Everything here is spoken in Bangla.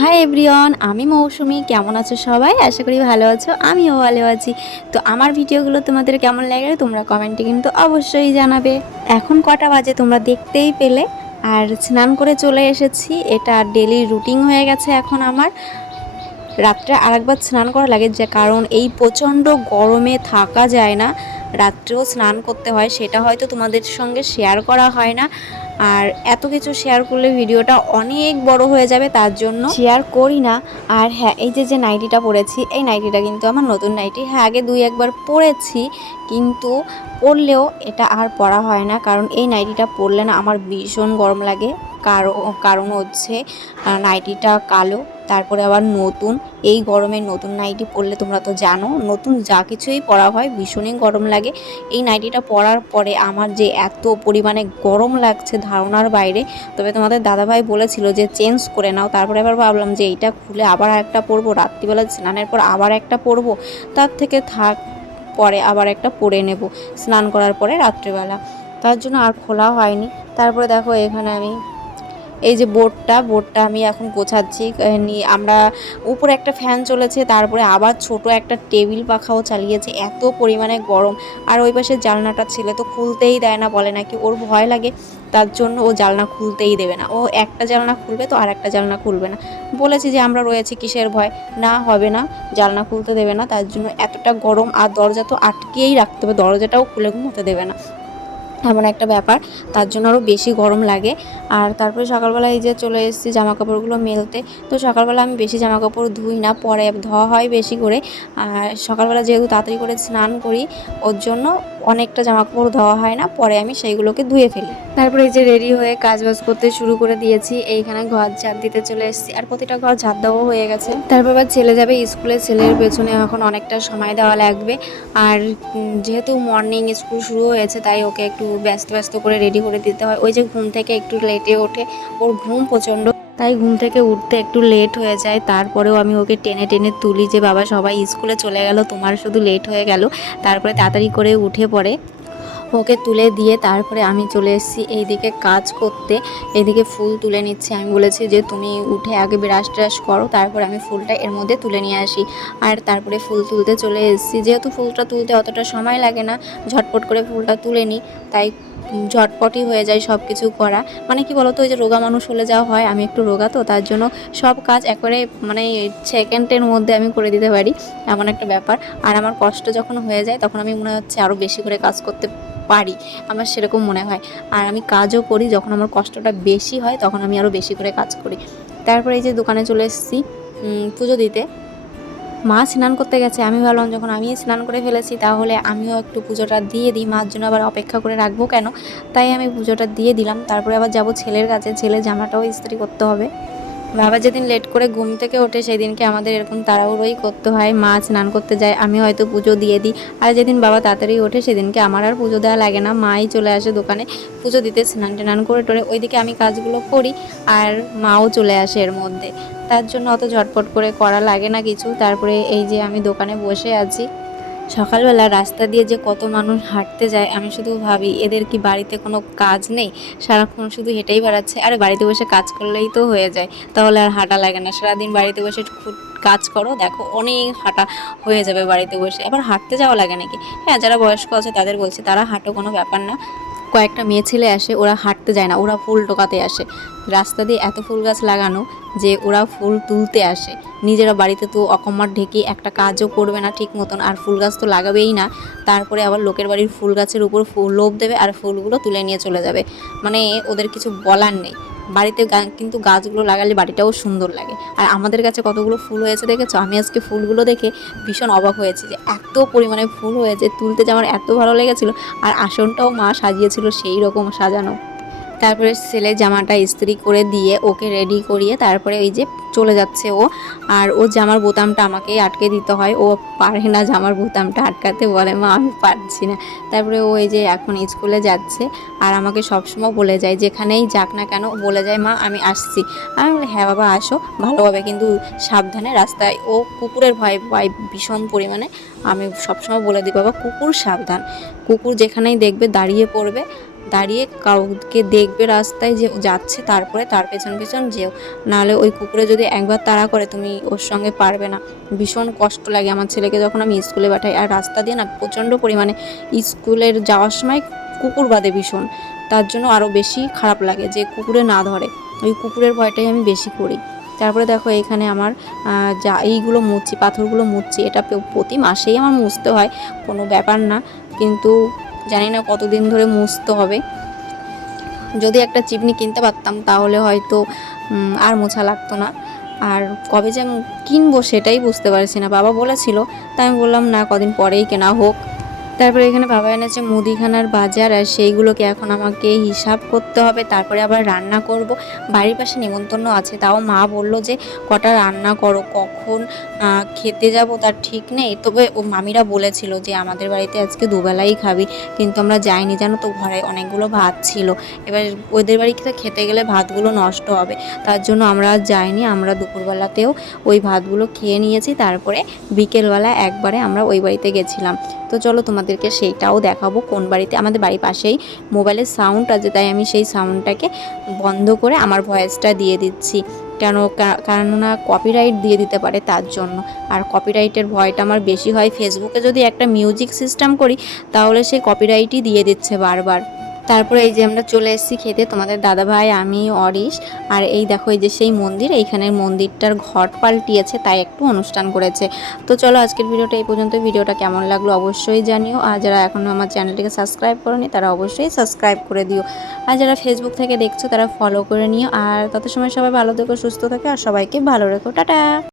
হাই এভরিওয়ান, আমি মৌসুমি। কেমন আছো সবাই? আশা করি ভালো আছো, আমিও ভালো আছি। তো আমার ভিডিওগুলো তোমাদের কেমন লাগে তোমরা কমেন্টে কিন্তু অবশ্যই জানাবে। এখন কটা বাজে তোমরা দেখতেই পেলে। আর স্নান করে চলে এসেছি, এটা ডেলি রুটিন হয়ে গেছে এখন আমার। রাত্রে আরেকবার স্নান করা লাগে, যে কারণ এই প্রচণ্ড গরমে থাকা যায় না, রাত্রেও স্নান করতে হয়। সেটা হয়তো তোমাদের সঙ্গে শেয়ার করা হয় না, আর এত কিছু শেয়ার করলে ভিডিওটা অনেক বড় হয়ে যাবে, তার জন্য শেয়ার করি না। আর হ্যাঁ, এই যে নাইটিটা পরেছি, এই নাইটিটা কিন্তু আমার নতুন নাইটি। হ্যাঁ, আগে দুই একবার পরেছি, কিন্তু পরলেও এটা আর পরা হয় না, কারণ এই নাইটিটা পরলে না আমার ভীষণ গরম লাগে। কারণ হচ্ছে নাইটিটা কালো, তারপরে আবার নতুন। এই গরমে নতুন নাইটি পরলে তোমরা তো জানো, নতুন যা কিছুই পরা হয় ভীষণই গরম লাগে। এই নাইটিটা পরার পরে আমার যে এত পরিমাণে গরম লাগছে ধারণার বাইরে। তবে তোমাদের দাদাভাই বলেছিল যে চেঞ্জ করে নাও, তারপরে আবার ভাবলাম যে এইটা খুলে আবার একটা পরবো, রাত্রিবেলা স্নানের পর আবার একটা পরবো, তার থেকে থাক, পরে আবার একটা পরে নেব স্নান করার পরে রাত্রিবেলা। তার জন্য আর খোলা হয়নি। তারপরে দেখো এখানে আমি এই যে বোর্ডটা আমি এখন গোছাচ্ছি। আমরা উপরে একটা ফ্যান চলেছে, তারপরে আবার ছোট একটা টেবিল পাখাও চালিয়েছে, এত পরিমাণে গরম। আর ওই পাশে জানলাটা ছেলে তো খুলতেই দেয় না, বলে নাকি ওর ভয় লাগে, তার জন্য ও জানলা খুলতেই দেবে না। ও একটা জানলা খুলবে তো আর একটা জানলা খুলবে না। বলেছি যে আমরা রয়েছি, কিসের ভয়, না হবে না, জানলা খুলতে দেবে না, তার জন্য এতটা গরম। আর দরজা তো আটকেই রাখতে হবে, দরজাটাও খুলে ঘুমোতে দেবে না, এমন একটা ব্যাপার। তার জন্য আরও বেশি গরম লাগে। আর তারপরে সকালবেলা এই যে চলে এসেছি জামা কাপড়গুলো মেলতে। তো সকালবেলা আমি বেশি জামা কাপড় ধুই না, পরে ধোয়া হয় বেশি করে। আর সকালবেলা যেহেতু তাড়াতাড়ি করে স্নান করি, ওর জন্য অনেকটা জামা কাপড় ধোয়া হয় না, পরে আমি সেইগুলোকে ধুয়ে ফেলি। তারপরে এই যে রেডি হয়ে কাজবাজ করতে শুরু করে দিয়েছি। এইখানে ঘর ঝাড় দিতে চলে এসেছি, আর প্রতিটা ঘর ঝাড় দেওয়াও হয়ে গেছে। তারপর আবার ছেলে যাবে স্কুলে, ছেলের পেছনে এখন অনেকটা সময় দেওয়া লাগবে। আর যেহেতু মর্নিং স্কুল শুরু হয়েছে, তাই ওকে একটু ব্যস্ত ব্যস্ত করে রেডি করে দিতে হয়। ওই যে ঘুম থেকে একটু লেটে ওঠে, ওর ঘুম প্রচণ্ড, তাই ঘুম থেকে উঠতে একটু লেট হয়ে যায়। তারপরেও আমি ওকে টেনে টেনে তুলি যে বাবা সবাই স্কুলে চলে গেল, তোমার শুধু লেট হয়ে গেল। তারপরে তাড়াতাড়ি করে উঠে পড়ে ওকে তুলে দিয়ে তারপরে আমি চলে এসেছি এইদিকে কাজ করতে। এইদিকে ফুল তুলে নিচ্ছি। আমি বলেছি যে তুমি উঠে আগে ব্রাশ ট্রাশ করো, তারপরে আমি ফুলটা এর মধ্যে তুলে নিয়ে আসি। আর তারপরে ফুল তুলতে চলে এসেছি। যেহেতু ফুলটা তুলতে অতটা সময় লাগে না, ঝটপট করে ফুলটা তুলে নিই, তাই ঝটপটই হয়ে যায় সব কিছু করা। মানে কি বলতো, ওই যে রোগা মানুষ হলে যাওয়া হয়, আমি একটু রোগা, তো তার জন্য সব কাজ একবারে মানে সেকেন্ডের মধ্যে আমি করে দিতে পারি, এমন একটা ব্যাপার। আর আমার কষ্ট যখন হয়ে যায় তখন আমি মনে হচ্ছে আরও বেশি করে কাজ করতে পারি, আমার সেরকম মনে হয়। আর আমি কাজও করি, যখন আমার কষ্টটা বেশি হয় তখন আমি আরও বেশি করে কাজ করি। তারপরে এই যে দোকানে চলে এসেছি পুজো দিতে। মা স্নান করতে গেছে, আমি ভাবলাম যখন আমি স্নান করে ফেলেছি তাহলে আমিও একটু পুজোটা দিয়ে দিই, মার জন্য আবার অপেক্ষা করে রাখবো কেন, তাই আমি পুজোটা দিয়ে দিলাম। তারপরে আবার যাব ছেলের কাছে, ছেলের জামাটাও ইস্ত্রি করতে হবে। বাবা যেদিন লেট করে ঘুম থেকে ওঠে সেদিনকে আমাদের এরকম তাড়াহুড়োই করতে হয়। মা স্নান করতে যায়, আমি হয়তো পুজো দিয়ে দিই। আর যেদিন বাবা তাড়াতাড়ি ওঠে সেদিনকে আমার আর পুজো দেওয়া লাগে না, মাই চলে আসে দোকানে পুজো দিতে, স্নান টান করে টোরে ওইদিকে আমি কাজগুলো করি, আর মাও চলে আসে এর মধ্যে। তার জন্য অত ঝটপট করে করা লাগে না কিছু। তারপরে এই যে আমি দোকানে বসে আছি। সকালবেলা রাস্তা দিয়ে যে কত মানুষ হাঁটতে যায়, আমি শুধু ভাবি এদের কি বাড়িতে কোনো কাজ নেই, সারাক্ষণ শুধু হেঁটেই বেড়াচ্ছে। আরে বাড়িতে বসে কাজ করলেই তো হয়ে যায়, তাহলে আর হাঁটা লাগে না। সারাদিন বাড়িতে বসে কাজ করো, দেখো অনেক হাঁটা হয়ে যাবে বাড়িতে বসে, আবার হাঁটতে যাওয়া লাগে নাকি? হ্যাঁ, যারা বয়স্ক আছে তাদের বলছি, তারা হাঁটো, কোনো ব্যাপার না। কয়েকটা মেয়ে ছেলে আসে, ওরা হাঁটতে যায় না, ওরা ফুল টোকাতে আসে। রাস্তা দিয়ে এত ফুল গাছ লাগানো যে ওরা ফুল তুলতে আসে। নিজেরা বাড়িতে তো অকম্মার ঢেকে একটা কাজও করবে না ঠিক মতন, আর ফুল গাছ তো লাগাবেই না। তারপরে আবার লোকের বাড়ির ফুল গাছের উপর ফুল লোভ দেবে আর ফুলগুলো তুলে নিয়ে চলে যাবে। মানে ওদের কিছু বলার নেই। বাড়িতে কিন্তু গাছগুলো লাগালে বাড়িটাও সুন্দর লাগে। আর আমাদের কাছে কতগুলো ফুল হয়েছে দেখেছো? আমি আজকে ফুলগুলো দেখে ভীষণ অবাক হয়েছি যে এত পরিমাণে ফুল হয়েছে, তুলতে যে আমার এত ভালো লেগেছিলো। আর আসনটাও মা সাজিয়েছিল সেই রকম সাজানো। তারপরে ছেলে জামাটা ইস্ত্রি করে দিয়ে ওকে রেডি করিয়ে তারপরে ওই যে চলে যাচ্ছে ও। আর ও জামার বোতামটা আমাকেই আটকে দিতে হয়, ও পারে না জামার বোতামটা আটকাতে, বলে মা আমি পারছি না। তারপরে ও এই যে এখন স্কুলে যাচ্ছে, আর আমাকে সবসময় বলে যায়, যেখানেই যাক না কেন বলে যায় মা আমি আসছি। আমি বলি হ্যাঁ বাবা আসো, ভালোভাবে কিন্তু সাবধানে। রাস্তায় ও কুকুরের ভয় পায় ভীষণ পরিমাণে, আমি সবসময় বলে দিই বাবা কুকুর সাবধান, কুকুর যেখানেই দেখবে দাঁড়িয়ে পড়বে, দাঁড়িয়ে কাউকে দেখবে রাস্তায় যে যাচ্ছে, তারপরে তার পেছন পেছন যেও, নাহলে ওই কুকুরে যদি একবার তাড়া করে তুমি ওর সঙ্গে পারবে না। ভীষণ কষ্ট লাগে আমার ছেলেকে যখন আমি স্কুলে পাঠাই, আর রাস্তা দিয়ে না প্রচণ্ড পরিমাণে স্কুলের যাওয়ার সময় কুকুর বাদে ভীষণ, তার জন্য আরও বেশি খারাপ লাগে যে কুকুরে না ধরে, ওই কুকুরের ভয়টাই আমি বেশি করি। তারপরে দেখো এখানে আমার যা এইগুলো মুছছি, পাথরগুলো মুছছি, এটা প্রতি মাসেই আমার মুছতে হয়, কোনো ব্যাপার না, কিন্তু জানি না কতদিন ধরে মুছতে হবে। যদি একটা চিমনি কিনতে পারতাম তাহলে হয়তো আর মোছা লাগতো না। আর কবে যে কিনবো সেটাই বুঝতে পারছি না, বাবা বলেছিল, তাই আমি বললাম না কদিন পরেই কেনা হোক। তারপরে এখানে বাবা এনেছে মুদিখানার বাজার, আর সেইগুলোকে এখন আমাকে হিসাব করতে হবে, তারপরে আবার রান্না করব। বাড়ির পাশে নিমন্ত্রণ আছে, তাও মা বলল যে কটা রান্না করো, কখন খেতে যাব তার ঠিক নেই। তবে ও মামিরা বলেছিল যে আমাদের বাড়িতে আজকে দুবেলাই খাবি, কিন্তু আমরা যাইনি, জানো তো, ঘরে অনেকগুলো ভাত ছিল। এবার ওদের বাড়িতে খেতে গেলে ভাতগুলো নষ্ট হবে, তার জন্য আমরা আর যাইনি। আমরা দুপুরবেলাতেও ওই ভাতগুলো খেয়ে নিয়েছি, তারপরে বিকেলবেলা একবারে আমরা ওই বাড়িতে গেছিলাম। তো চলো তোমাদেরকে সেইটাও দেখাবো, কোন বাড়িতে। আমাদের বাড়ির পাশেই মোবাইলের সাউন্ড আছে, তাই আমি সেই সাউন্ডটাকে বন্ধ করে আমার ভয়েসটা দিয়ে দিচ্ছি, কেননা কপিরাইট দিয়ে দিতে পারে তার জন্য। আর কপিরাইটের ভয়টা আমার বেশি হয়, ফেসবুকে যদি একটা মিউজিক সিস্টেম করি তাহলে সেই কপিরাইটই দিয়ে দিচ্ছে বারবার। তারপরে এই যে আমরা চলে এসেছি খেতে, তোমাদের দাদাভাই, আমি, অরিশ। আর এই দেখো এই যে সেই মন্দির, এইখানের মন্দিরটার ঘট পাল্টিয়েছে, তাই একটু অনুষ্ঠান করেছে। তো চলো আজকের ভিডিওটা এই পর্যন্ত। ভিডিওটা কেমন লাগলো অবশ্যই জানিও, আর যারা এখনও আমার চ্যানেলটিকে সাবস্ক্রাইব করোনি তারা অবশ্যই সাবস্ক্রাইব করে দিও, আর যারা ফেসবুক থেকে দেখছো তারা ফলো করে নিও। আর তত সময় সবাই ভালো থেকো, সুস্থ থেকো, আর সবাইকে ভালো রেখো। টাটা।